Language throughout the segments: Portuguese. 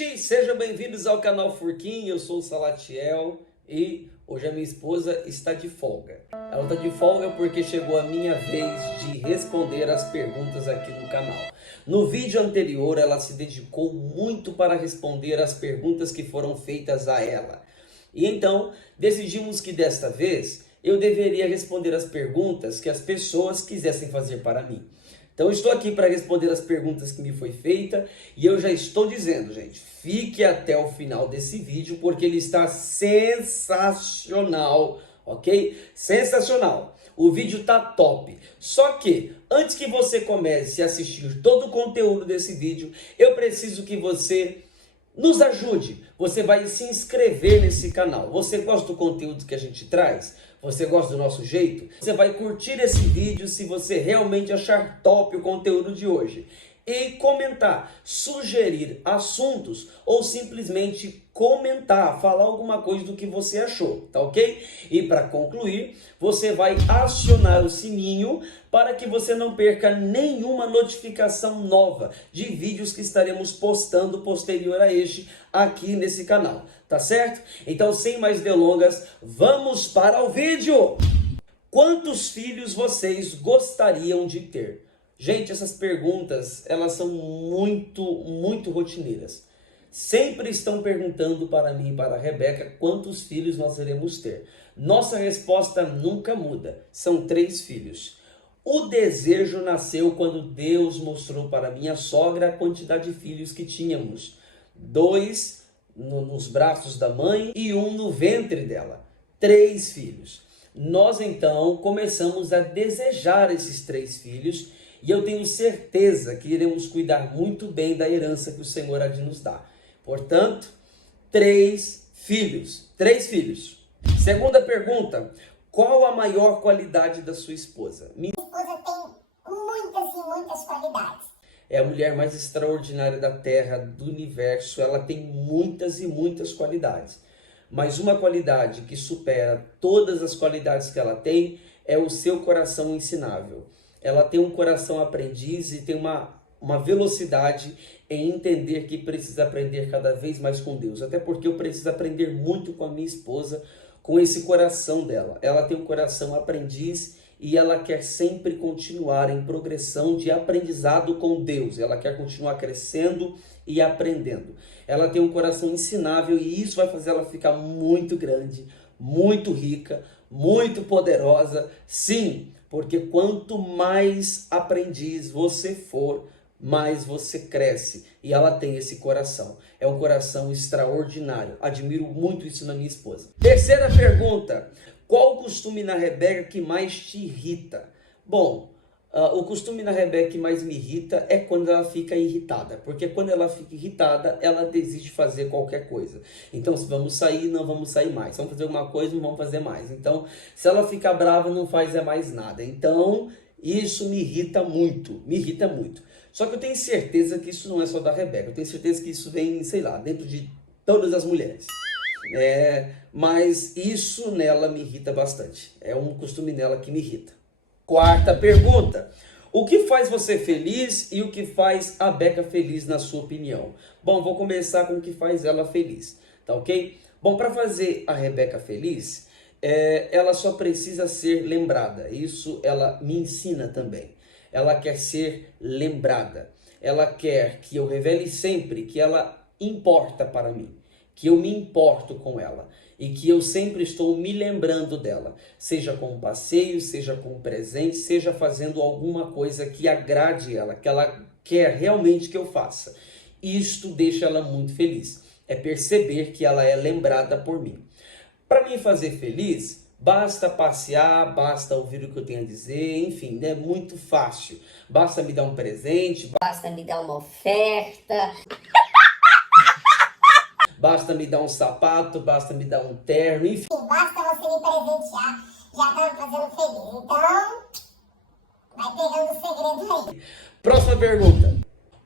gente, sejam bem-vindos ao canal Furquim. Eu sou o Salatiel e hoje a minha esposa está de folga. Ela está de folga porque chegou a minha vez de responder as perguntas aqui no canal. No vídeo anterior ela se dedicou muito para responder as perguntas que foram feitas a ela. E então decidimos que desta vez eu deveria responder as perguntas que as pessoas quisessem fazer para mim. Então eu estou aqui para responder as perguntas que me foi feita e eu já estou dizendo, gente, fique até o final desse vídeo porque ele está sensacional, ok? Sensacional. O vídeo tá top. Só que antes que você comece a assistir todo o conteúdo desse vídeo, eu preciso que você nos ajude. Você vai se inscrever nesse canal. Você gosta do conteúdo que a gente traz? Você gosta do nosso jeito? Você vai curtir esse vídeo se você realmente achar top o conteúdo de hoje. E comentar, sugerir assuntos ou simplesmente comentar, falar alguma coisa do que você achou, tá ok? E para concluir, você vai acionar o sininho para que você não perca nenhuma notificação nova de vídeos que estaremos postando posterior a este aqui nesse canal, tá certo? Então, sem mais delongas, vamos para o vídeo! Quantos filhos vocês gostariam de ter? Gente, essas perguntas, elas são muito rotineiras. Sempre estão perguntando para mim e para a Rebeca quantos filhos nós iremos ter. Nossa resposta nunca muda. São 3 filhos. O desejo nasceu quando Deus mostrou para minha sogra a quantidade de filhos que tínhamos. 2 nos braços da mãe e 1 no ventre dela. 3 filhos. Nós então começamos a desejar esses 3 filhos. E eu tenho certeza que iremos cuidar muito bem da herança que o Senhor há de nos dar. Portanto, 3 filhos. 3 filhos. Segunda pergunta. Qual a maior qualidade da sua esposa? Minha esposa tem muitas qualidades. É a mulher mais extraordinária da terra, do universo. Ela tem muitas qualidades. Mas uma qualidade que supera todas as qualidades que ela tem é o seu coração ensinável. Ela tem um coração aprendiz e tem uma velocidade em entender que precisa aprender cada vez mais com Deus. Até porque eu preciso aprender muito com a minha esposa, com esse coração dela. Ela tem um coração aprendiz e ela quer sempre continuar em progressão de aprendizado com Deus. Ela quer continuar crescendo e aprendendo. Ela tem um coração ensinável e isso vai fazer ela ficar muito grande, muito rica, muito poderosa. Sim, porque quanto mais aprendiz você for, mais você cresce. E ela tem esse coração. É um coração extraordinário. Admiro muito isso na minha esposa. Terceira pergunta. Qual o costume na Rebeca que mais te irrita? Bom, o costume na Rebeca que mais me irrita é quando ela fica irritada. Porque quando ela fica irritada, ela desiste de fazer qualquer coisa. Então, se vamos sair, não vamos sair mais. Se vamos fazer alguma coisa, não vamos fazer mais. Então, se ela ficar brava, não faz mais nada. Então, isso me irrita muito. Me irrita muito. Só que eu tenho certeza que isso não é só da Rebeca. Eu tenho certeza que isso vem, sei lá, dentro de todas as mulheres. Mas isso nela me irrita bastante. É um costume nela que me irrita. Quarta pergunta. O que faz você feliz e o que faz a Beca feliz na sua opinião? Bom, vou começar com o que faz ela feliz, tá ok? Bom, para fazer a Rebeca feliz, ela só precisa ser lembrada. Isso ela me ensina também. Ela quer ser lembrada. Ela quer que eu revele sempre que ela importa para mim. Que eu me importo com ela e que eu sempre estou me lembrando dela, seja com um passeio, seja com um presente, seja fazendo alguma coisa que agrade ela, que ela quer realmente que eu faça. Isto deixa ela muito feliz, é perceber que ela é lembrada por mim. Para me fazer feliz, basta passear, basta ouvir o que eu tenho a dizer, enfim, é muito fácil. Basta me dar um presente, Basta me dar uma oferta. Basta me dar um sapato, basta me dar um terno, enfim. Basta você me presentear, já tá me fazendo feliz. Então, vai pegando o segredo aí. Próxima pergunta.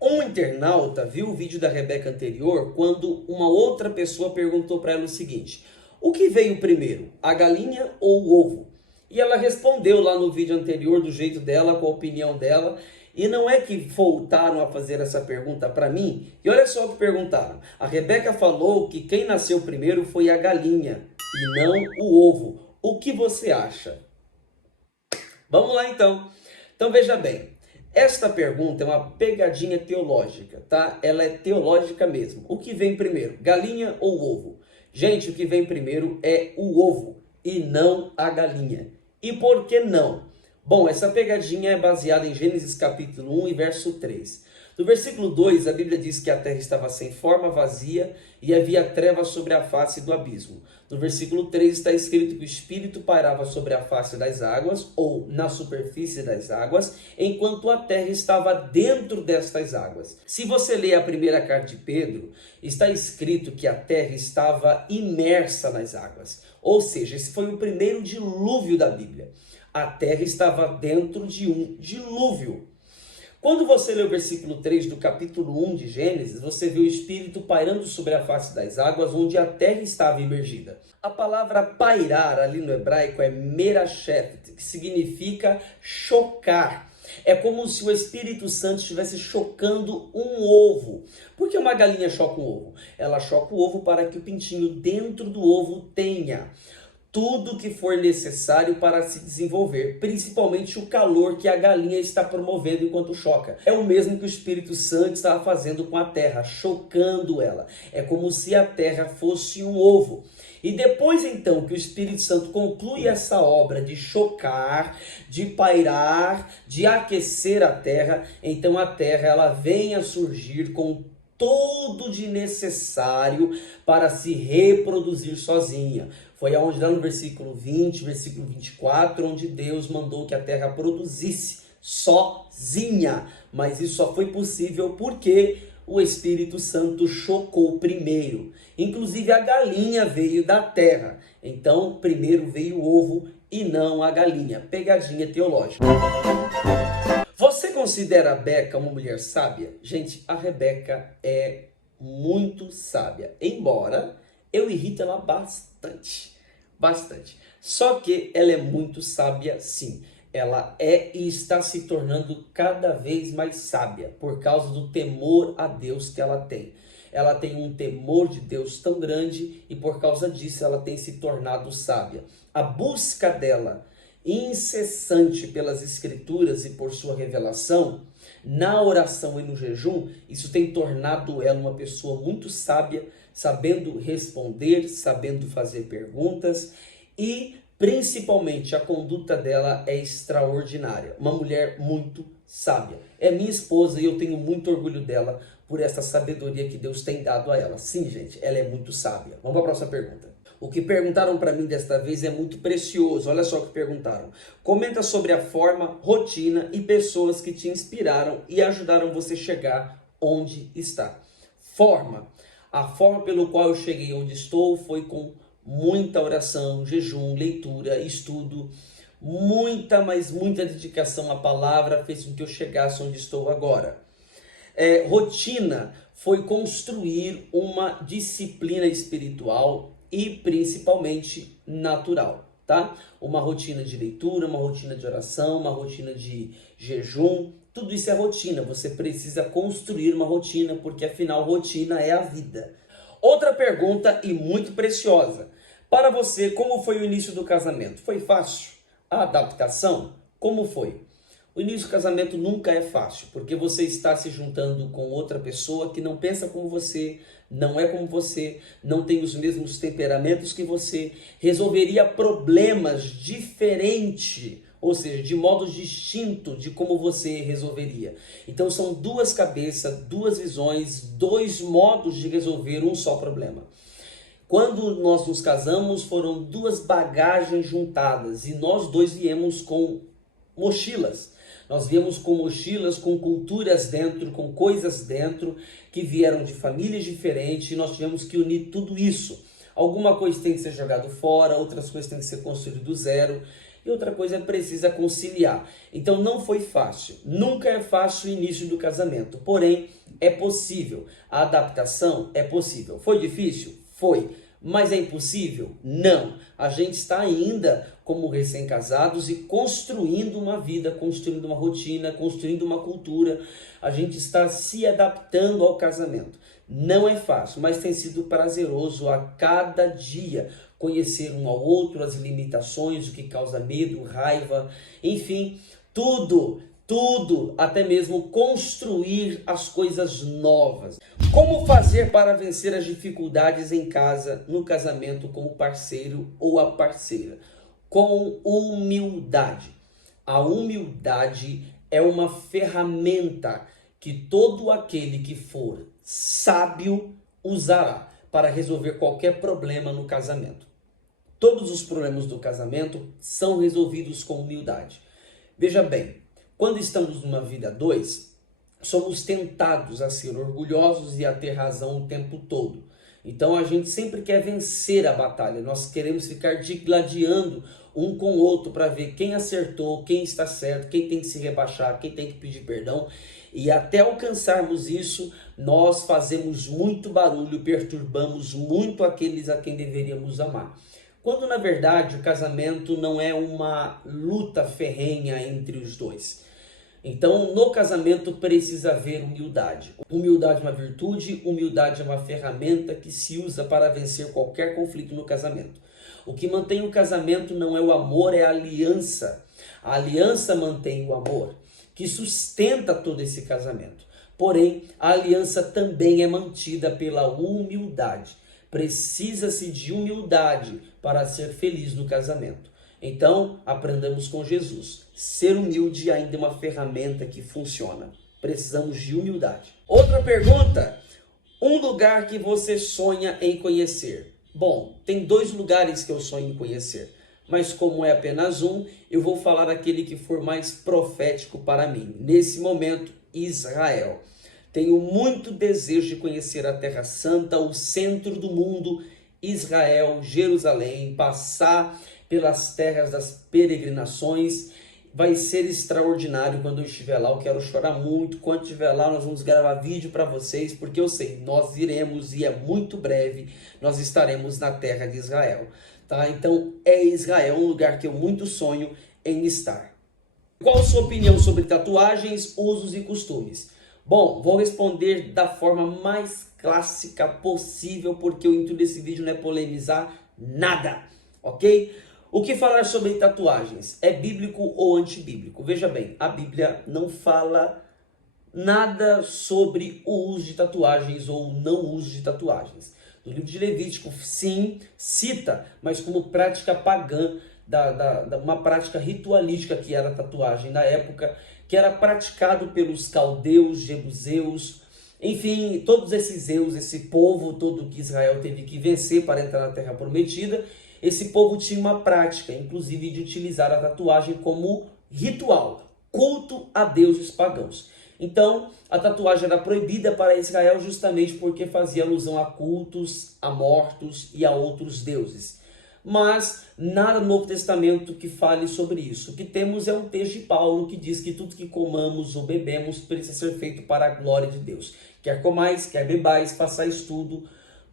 Um internauta viu o vídeo da Rebeca anterior quando uma outra pessoa perguntou para ela o seguinte: o que veio primeiro, a galinha ou o ovo? E ela respondeu lá no vídeo anterior do jeito dela, com a opinião dela. E não é que voltaram a fazer essa pergunta para mim? E olha só o que perguntaram. A Rebeca falou que quem nasceu primeiro foi a galinha e não o ovo. O que você acha? Vamos lá então. Então veja bem. Esta pergunta é uma pegadinha teológica, tá? Ela é teológica mesmo. O que vem primeiro, galinha ou ovo? Gente, o que vem primeiro é o ovo e não a galinha. E por que não? Bom, essa pegadinha é baseada em Gênesis capítulo 1 e verso 3. No versículo 2, a Bíblia diz que a terra estava sem forma, vazia, e havia trevas sobre a face do abismo. No versículo 3 está escrito que o Espírito pairava sobre a face das águas, ou na superfície das águas, enquanto a terra estava dentro destas águas. Se você ler a primeira carta de Pedro, está escrito que a terra estava imersa nas águas. Ou seja, esse foi o primeiro dilúvio da Bíblia. A terra estava dentro de um dilúvio. Quando você lê o versículo 3 do capítulo 1 de Gênesis, você vê o Espírito pairando sobre a face das águas, onde a terra estava imergida. A palavra pairar ali no hebraico é merasheth, que significa chocar. É como se o Espírito Santo estivesse chocando um ovo. Por que uma galinha choca um ovo? Ela choca o ovo para que o pintinho dentro do ovo tenha tudo que for necessário para se desenvolver, principalmente o calor que a galinha está promovendo enquanto choca. É o mesmo que o Espírito Santo estava fazendo com a terra, chocando ela. É como se a terra fosse um ovo. E depois então que o Espírito Santo conclui essa obra de chocar, de pairar, de aquecer a terra, então a terra ela vem a surgir com tudo de necessário para se reproduzir sozinha. Foi aonde lá no versículo 20, versículo 24, onde Deus mandou que a terra produzisse sozinha. Mas isso só foi possível porque o Espírito Santo chocou primeiro. Inclusive a galinha veio da terra. Então primeiro veio o ovo e não a galinha. Pegadinha teológica. Você considera a Rebeca uma mulher sábia? Gente, a Rebeca é muito sábia. Embora eu irrite ela bastante. Bastante. Só que ela é muito sábia, sim. Ela é e está se tornando cada vez mais sábia por causa do temor a Deus que ela tem. Ela tem um temor de Deus tão grande e por causa disso ela tem se tornado sábia. A busca dela incessante pelas escrituras e por sua revelação, na oração e no jejum, isso tem tornado ela uma pessoa muito sábia, sabendo responder, sabendo fazer perguntas e principalmente a conduta dela é extraordinária. Uma mulher muito sábia. É minha esposa e eu tenho muito orgulho dela por essa sabedoria que Deus tem dado a ela. Sim, gente, ela é muito sábia. Vamos para a próxima pergunta. O que perguntaram para mim desta vez é muito precioso. Olha só o que perguntaram. Comenta sobre a forma, rotina e pessoas que te inspiraram e ajudaram você chegar onde está. Forma. A forma pelo qual eu cheguei onde estou foi com muita oração, jejum, leitura, estudo, mas muita dedicação à palavra fez com que eu chegasse onde estou agora. Rotina foi construir uma disciplina espiritual e principalmente natural, tá? Uma rotina de leitura, uma rotina de oração, uma rotina de jejum, tudo isso é rotina. Você precisa construir uma rotina, porque afinal rotina é a vida. Outra pergunta e muito preciosa. Para você, como foi o início do casamento? Foi fácil? A adaptação? Como foi? O início do casamento nunca é fácil, porque você está se juntando com outra pessoa que não pensa como você, não é como você, não tem os mesmos temperamentos que você, resolveria problemas diferente, ou seja, de modo distinto de como você resolveria. Então são duas cabeças, duas visões, dois modos de resolver um só problema. Quando nós nos casamos, foram duas bagagens juntadas e nós dois viemos com mochilas. Nós viemos com mochilas, com culturas dentro, com coisas dentro, que vieram de famílias diferentes e nós tivemos que unir tudo isso. Alguma coisa tem que ser jogado fora, outras coisas têm que ser construídas do zero e outra coisa precisa conciliar. Então não foi fácil, nunca é fácil o início do casamento, porém é possível. A adaptação é possível. Foi difícil? Foi. Mas é impossível? Não. A gente está ainda como recém-casados e construindo uma vida, construindo uma rotina, construindo uma cultura. A gente está se adaptando ao casamento. Não é fácil, mas tem sido prazeroso a cada dia conhecer um ao outro, as limitações, o que causa medo, raiva, enfim, tudo, até mesmo construir as coisas novas. Como fazer para vencer as dificuldades em casa, no casamento, com o parceiro ou a parceira? Com humildade. A humildade é uma ferramenta que todo aquele que for sábio usará para resolver qualquer problema no casamento. Todos os problemas do casamento são resolvidos com humildade. Veja bem, quando estamos numa vida a dois, somos tentados a ser orgulhosos e a ter razão o tempo todo. Então a gente sempre quer vencer a batalha, nós queremos ficar digladiando um com o outro para ver quem acertou, quem está certo, quem tem que se rebaixar, quem tem que pedir perdão. E até alcançarmos isso, nós fazemos muito barulho, perturbamos muito aqueles a quem deveríamos amar. Quando na verdade o casamento não é uma luta ferrenha entre os dois. Então, no casamento precisa haver humildade. Humildade é uma virtude, humildade é uma ferramenta que se usa para vencer qualquer conflito no casamento. O que mantém o casamento não é o amor, é a aliança. A aliança mantém o amor, que sustenta todo esse casamento. Porém, a aliança também é mantida pela humildade. Precisa-se de humildade para ser feliz no casamento. Então, aprendamos com Jesus. Ser humilde ainda é uma ferramenta que funciona. Precisamos de humildade. Outra pergunta. Um lugar que você sonha em conhecer? Bom, tem 2 lugares que eu sonho em conhecer. Mas como é apenas um, eu vou falar aquele que for mais profético para mim. Nesse momento, Israel. Tenho muito desejo de conhecer a Terra Santa, o centro do mundo, Israel, Jerusalém, passar pelas terras das peregrinações. Vai ser extraordinário quando eu estiver lá. Eu quero chorar muito. Quando estiver lá, nós vamos gravar vídeo para vocês, porque eu sei, nós iremos e é muito breve, nós estaremos na terra de Israel. Tá? Então, é Israel um lugar que eu muito sonho em estar. Qual a sua opinião sobre tatuagens, usos e costumes? Bom, vou responder da forma mais clássica possível, porque o intuito desse vídeo não é polemizar nada, ok? O que falar sobre tatuagens? É bíblico ou antibíblico? Veja bem, a Bíblia não fala nada sobre o uso de tatuagens ou não uso de tatuagens. No livro de Levítico, sim, cita, mas como prática pagã, uma prática ritualística que era a tatuagem da época, que era praticado pelos caldeus, jebuseus, enfim, todos esses zeus, esse povo todo que Israel teve que vencer para entrar na Terra Prometida. Esse povo tinha uma prática, inclusive, de utilizar a tatuagem como ritual, culto a deuses pagãos. Então, a tatuagem era proibida para Israel justamente porque fazia alusão a cultos, a mortos e a outros deuses. Mas nada no Novo Testamento que fale sobre isso. O que temos é um texto de Paulo que diz que tudo que comamos ou bebemos precisa ser feito para a glória de Deus. Quer comais, quer bebais, façais tudo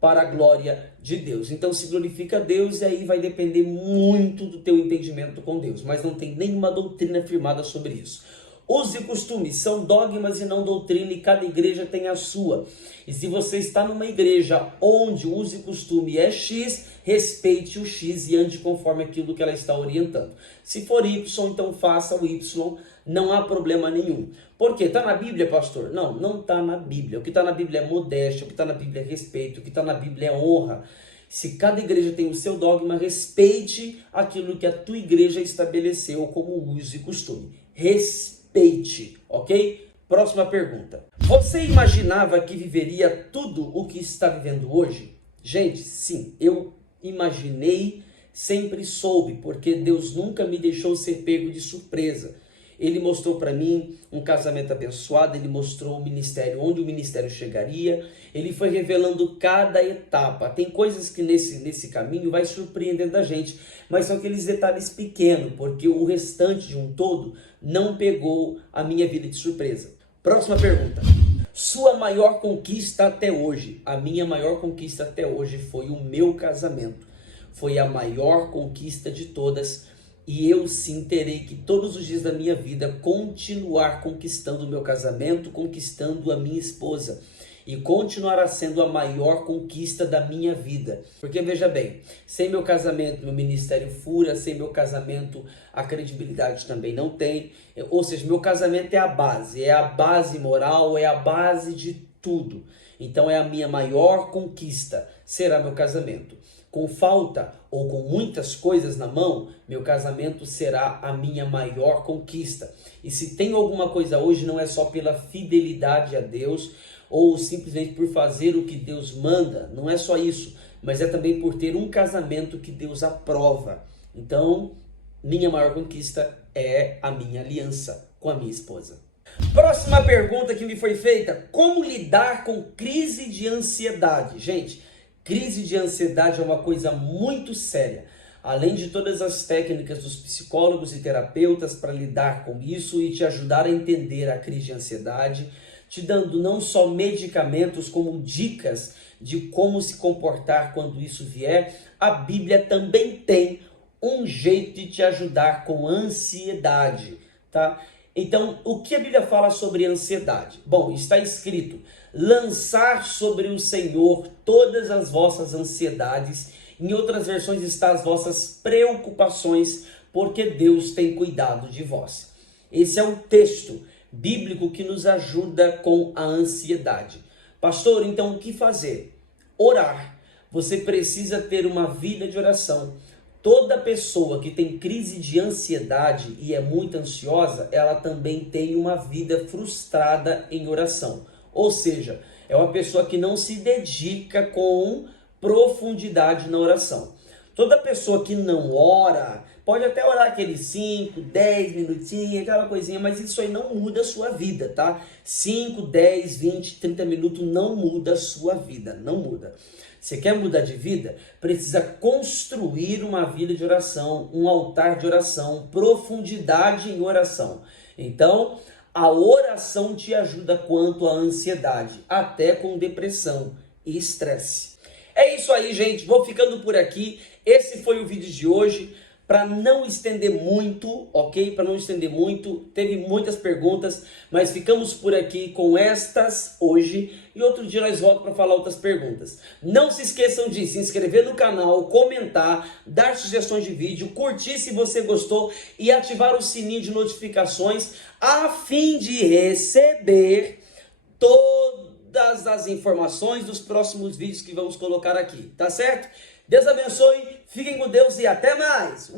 para a glória de Deus. Então se glorifica a Deus e aí vai depender muito do teu entendimento com Deus. Mas não tem nenhuma doutrina firmada sobre isso. Usos e costumes são dogmas e não doutrina, e cada igreja tem a sua. E se você está numa igreja onde o uso e costume é X, respeite o X e ande conforme aquilo que ela está orientando. Se for Y, então faça o Y, não há problema nenhum. Por quê? Está na Bíblia, pastor? Não, não está na Bíblia. O que está na Bíblia é modéstia, o que está na Bíblia é respeito, o que está na Bíblia é honra. Se cada igreja tem o seu dogma, respeite aquilo que a tua igreja estabeleceu como uso e costume. Respeite, ok? Próxima pergunta. Você imaginava que viveria tudo o que está vivendo hoje? Gente, sim, eu imaginei, sempre soube, porque Deus nunca me deixou ser pego de surpresa. Ele mostrou para mim um casamento abençoado, ele mostrou o ministério, onde o ministério chegaria, ele foi revelando cada etapa. Tem coisas que nesse caminho vai surpreendendo a gente, mas são aqueles detalhes pequenos, porque o restante de um todo não pegou a minha vida de surpresa. Próxima pergunta. Sua maior conquista até hoje. A minha maior conquista até hoje foi o meu casamento. Foi a maior conquista de todas. E eu sim terei que todos os dias da minha vida continuar conquistando o meu casamento, conquistando a minha esposa. E continuará sendo a maior conquista da minha vida. Porque veja bem, sem meu casamento, meu ministério fura, sem meu casamento, a credibilidade também não tem. Ou seja, meu casamento é a base moral, é a base de tudo. Então é a minha maior conquista, será meu casamento. Com falta ou com muitas coisas na mão, meu casamento será a minha maior conquista. E se tem alguma coisa hoje, não é só pela fidelidade a Deus, ou simplesmente por fazer o que Deus manda, não é só isso, mas é também por ter um casamento que Deus aprova. Então, minha maior conquista é a minha aliança com a minha esposa. Próxima pergunta que me foi feita: como lidar com crise de ansiedade? Gente, crise de ansiedade é uma coisa muito séria. Além de todas as técnicas dos psicólogos e terapeutas para lidar com isso e te ajudar a entender a crise de ansiedade, te dando não só medicamentos, como dicas de como se comportar quando isso vier, a Bíblia também tem um jeito de te ajudar com ansiedade, tá? Então, o que a Bíblia fala sobre ansiedade? Bom, está escrito: lançar sobre o Senhor todas as vossas ansiedades. Em outras versões está as vossas preocupações, porque Deus tem cuidado de vós. Esse é o texto bíblico que nos ajuda com a ansiedade. Pastor, então o que fazer? Orar. Você precisa ter uma vida de oração. Toda pessoa que tem crise de ansiedade e é muito ansiosa, ela também tem uma vida frustrada em oração. Ou seja, é uma pessoa que não se dedica com profundidade na oração. Toda pessoa que não ora, pode até orar aqueles 5, 10 minutinhos, aquela coisinha, mas isso aí não muda a sua vida, tá? 5, 10, 20, 30 minutos não muda a sua vida, não muda. Você quer mudar de vida? Precisa construir uma vida de oração, um altar de oração, profundidade em oração. Então, a oração te ajuda quanto à ansiedade, até com depressão e estresse. É isso aí, gente. Vou ficando por aqui. Esse foi o vídeo de hoje. Para não estender muito, ok? Para não estender muito, teve muitas perguntas, mas ficamos por aqui com estas hoje e outro dia nós voltamos para falar outras perguntas. Não se esqueçam de se inscrever no canal, comentar, dar sugestões de vídeo, curtir se você gostou e ativar o sininho de notificações a fim de receber todas as informações dos próximos vídeos que vamos colocar aqui, tá certo? Deus abençoe, fiquem com Deus e até mais!